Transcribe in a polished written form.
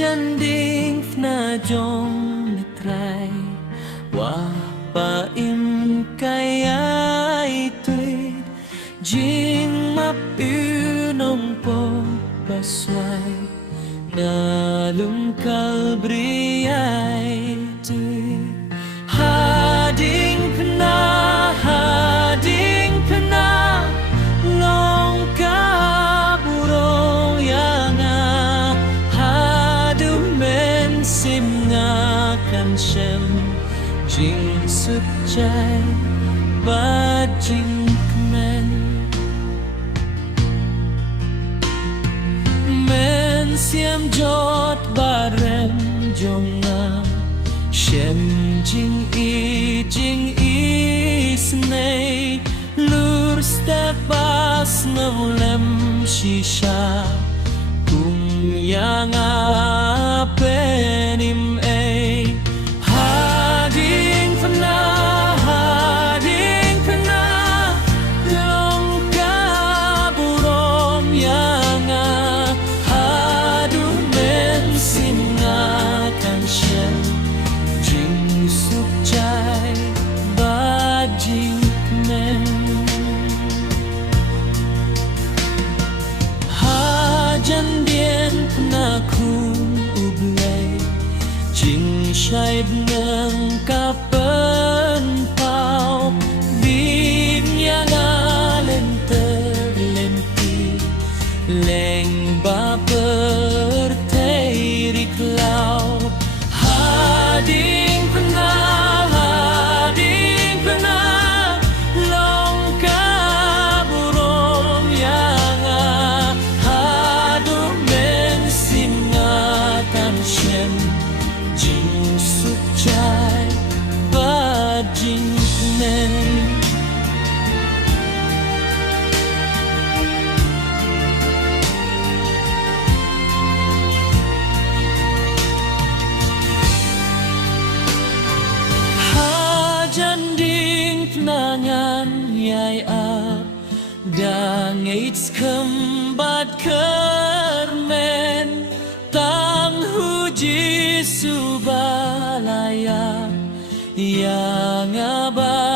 janding na jong nitray wa pa im kayay tuwid jing mapunong po pasway na lungkal briyay tuwid hading pena long kaburong yanga hadu men sim nga kan shem jing suk chai ba jing men men siam jot barem jonga shem jing i snei lur stepas nolem shisha kung yang penim hading pena long kaburong yang hadu men singa kan shen jing suk chai ba jing men hajan dien na kung ublay jing shai ngang kapen pau bim yang lenti leng ba perteirik lau hading pena long kaburong yang hadu men singa kan shen jing suk chai ba jing men janding penangan yai ap dang eits kembat kermen tang huji subalaya yang abad